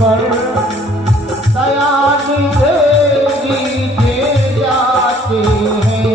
पर दया दीजिए जाते हैं।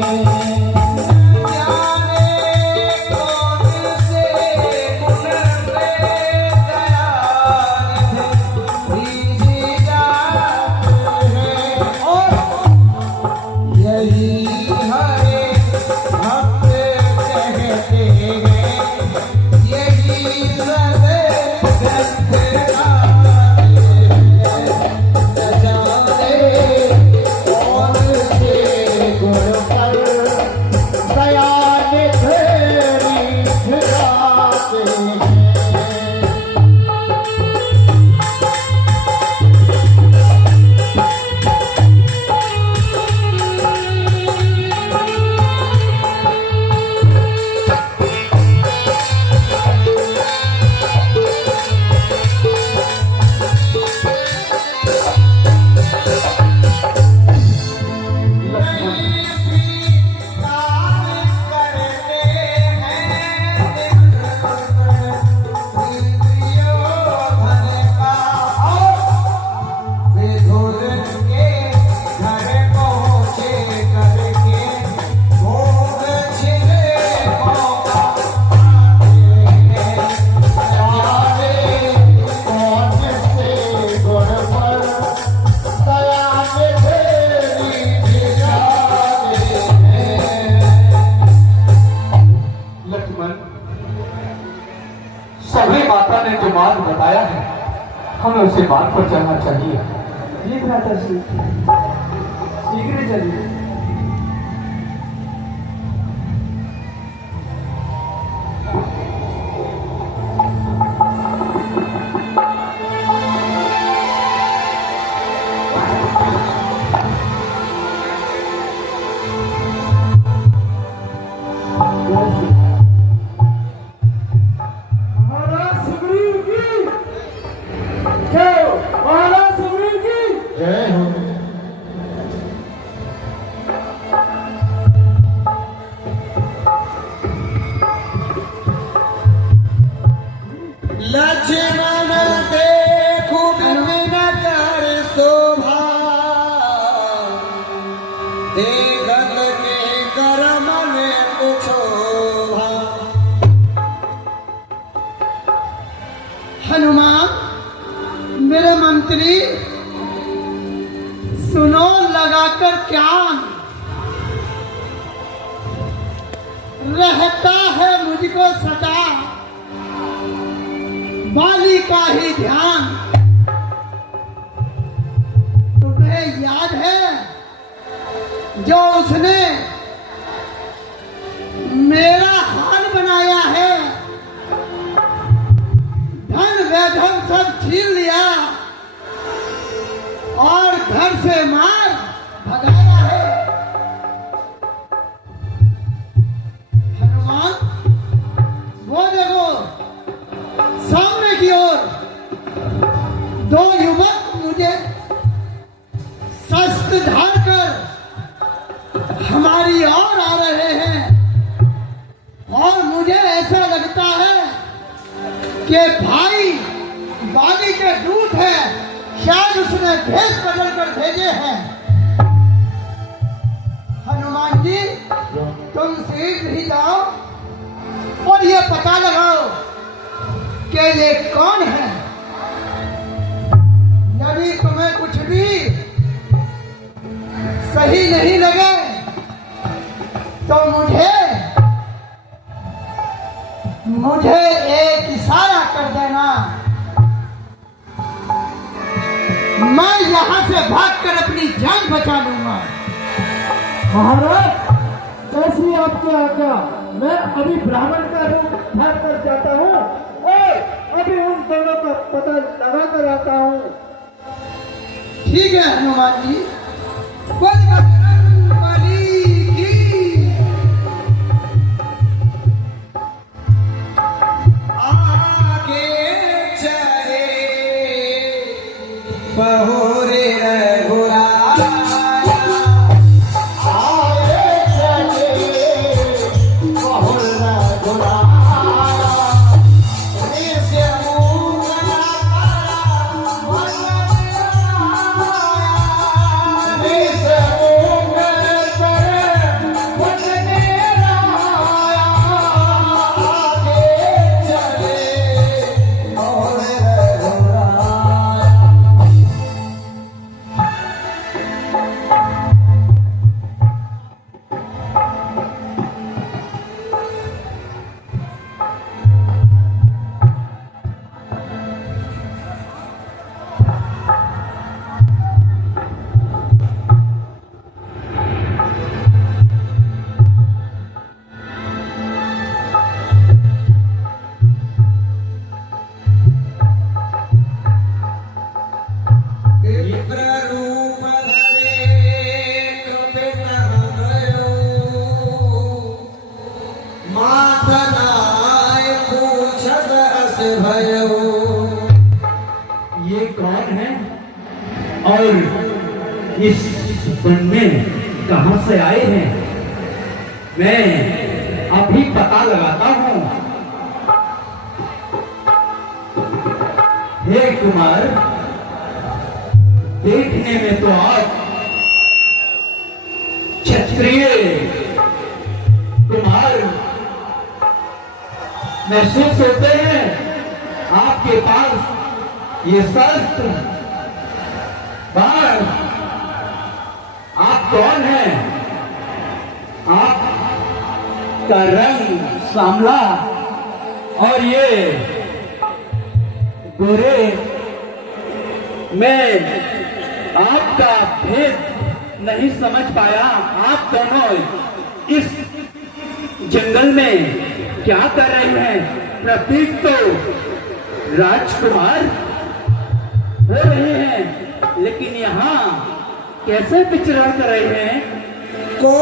सभी माता ने जो मार्ग बताया है हमें उसे मार्ग पर चलना चाहिए। जी भ्राताश्री, शीघ्र चलिए। लक्ष्मण देखो बिन कर शोभा, देखत के कर मन कुछोभा। हनुमान मेरे मंत्री, सुनो लगाकर क्या रहता है मुझको सदा बाली का ही ध्यान। तुम्हें याद है जो उसने मेरा हाल बनाया है, धन वैधन सब छीन लिया और घर से मार भगाया है। हनुमान वो देखो सामने की ओर दो युवक मुझे शस्त्र धारकर हमारी ओर आ रहे हैं और मुझे ऐसा लगता है कि भाई बाली के दूत है, शायद उसने भेष बदल कर भेजे हैं। हनुमान जी तुम शीघ्र ही जाओ और ये पता लगाओ कि ये कौन है। यदि तुम्हें कुछ भी सही नहीं लगे तो मुझे एक इशारा कर देना, मैं यहाँ से भागकर अपनी जान बचा लूंगा। महाराज कैसी आपकी आज्ञा। मैं अभी ब्राह्मण का रूप धार कर जाता हूँ और अभी उन दोनों का पता लगा कर आता हूँ। ठीक है हनुमान जी, बजरंग बली की आगे चले बहोरे रघुराया, आगे चले बहोरे रघुराया। नित्य मुख ये कौन है और इस वन में कहां से आए हैं? मैं अभी पता लगाता हूं। हे कुमार, देखने में तो आप क्षत्रिय कुमार महसूस होते हैं। आपके पास ये शस्त्र बाण, आप कौन हैं? आपका रंग सांवला और ये गोरे, मैं आपका भेद नहीं समझ पाया। आप दोनों इस जंगल में क्या कर रहे हैं? प्रतीक तो राजकुमार हो रहे हैं, लेकिन यहाँ कैसे विचरण कर रहे हैं? को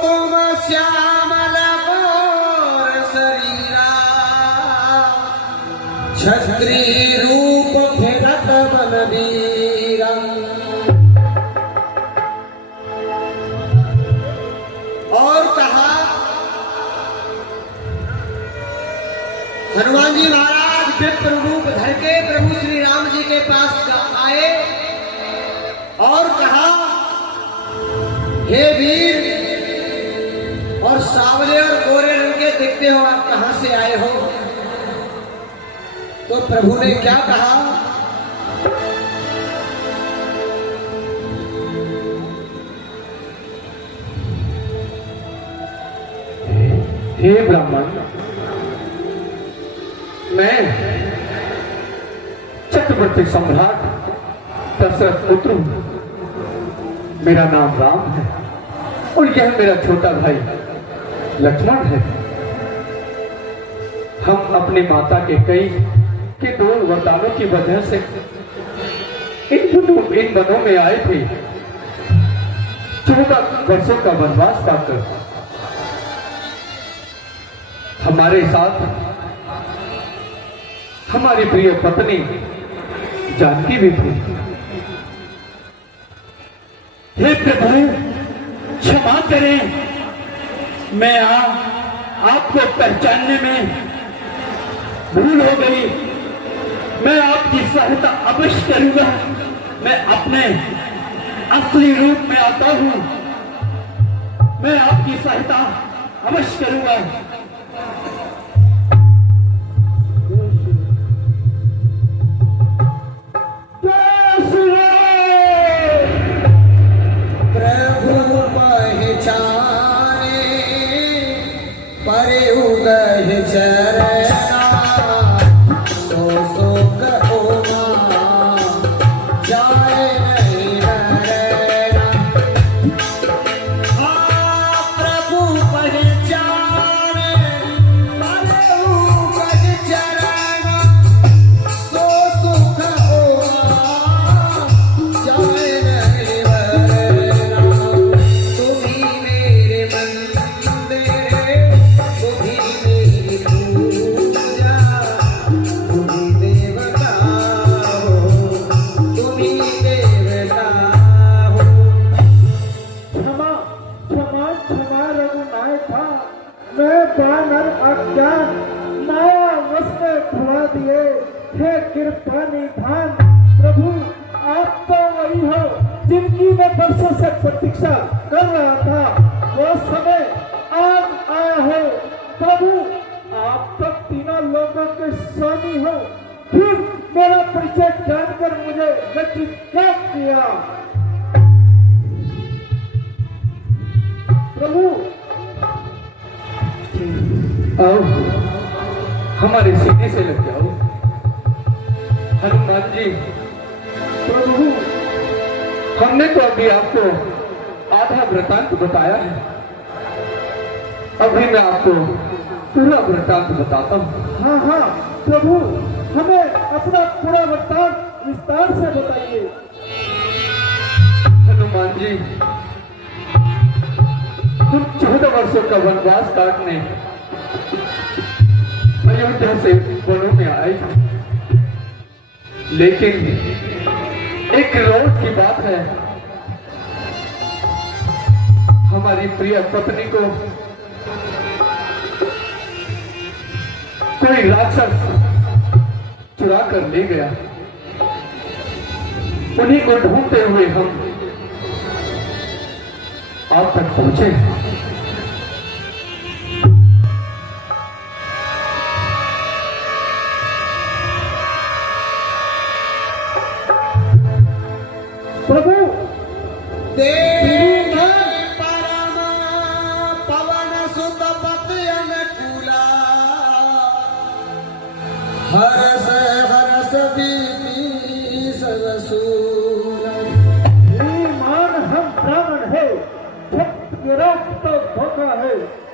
तुम श्यामल गोर शरीरा, क्षत्रिय रूप फिरत बलवीरा। और कहा हनुमान जी महाराज विप्र रूप धर के प्रभु श्री राम जी के पास आए और कहा, हे वीर, और सावले और गोरे रंग के दिखते हो, आप कहां से आए हो? तो प्रभु ने क्या कहा? हे ब्राह्मण, मैं चक्रवर्ती सम्राट दशरथ पुत्र हूं। मेरा नाम राम है और यह मेरा छोटा भाई लक्ष्मण है। हम अपनी माता के दो वरदानों की वजह से इन वनों में आए थे। 14 वर्षों का वनवास पाकर हमारे साथ हमारी प्रिय पत्नी जानकी भी थी। हे प्रभु, क्षमा करें, मैं आपको पहचानने में भूल हो गई। मैं आपकी सहायता अवश्य करूंगा। मैं अपने असली रूप में आता हूं। मैं आपकी सहायता अवश्य करूंगा। परे उदय चरना, सो सो कहो ना, जाए नहीं मरना। हाँ प्रभु पहचाने, परे उदय चरना, सो सो कहो ना, जाए नहीं मरना। तुम्ही मेरे अज्ञान माया वश में खुआ दिए। हे कृपा निधान प्रभु, आप तो वही हो जिनकी मैं वर्षों से प्रतीक्षा कर रहा था। वो समय आज आया है प्रभु। आप तो तीनों लोगों के स्वामी हो, फिर मेरा परिचय जानकर मुझे लज्जित क्या किया? प्रभु आओ, हमारे सीने से लग जाओ। हनुमान जी, प्रभु, हमने तो अभी आपको आधा वृतांत बताया है। अभी मैं आपको पूरा वृतांत बताता हूँ। हाँ हाँ प्रभु, हमें अपना पूरा वृतांत विस्तार से बताइए। हनुमान जी, तुम 14 वर्षों का वनवास काटने अयोध्या से वनों में आए थे। लेकिन एक रोज की बात है, हमारी प्रिय पत्नी को कोई राक्षस चुरा कर ले गया। उन्हीं को ढूंढते हुए हम आप तक पहुंचे। प्रभु देव परम पवन सुत पति अनुकूला, हरस हरस बीती सरसूला। मान हम ब्राह्मण है, छत के रोग तो धोखा है।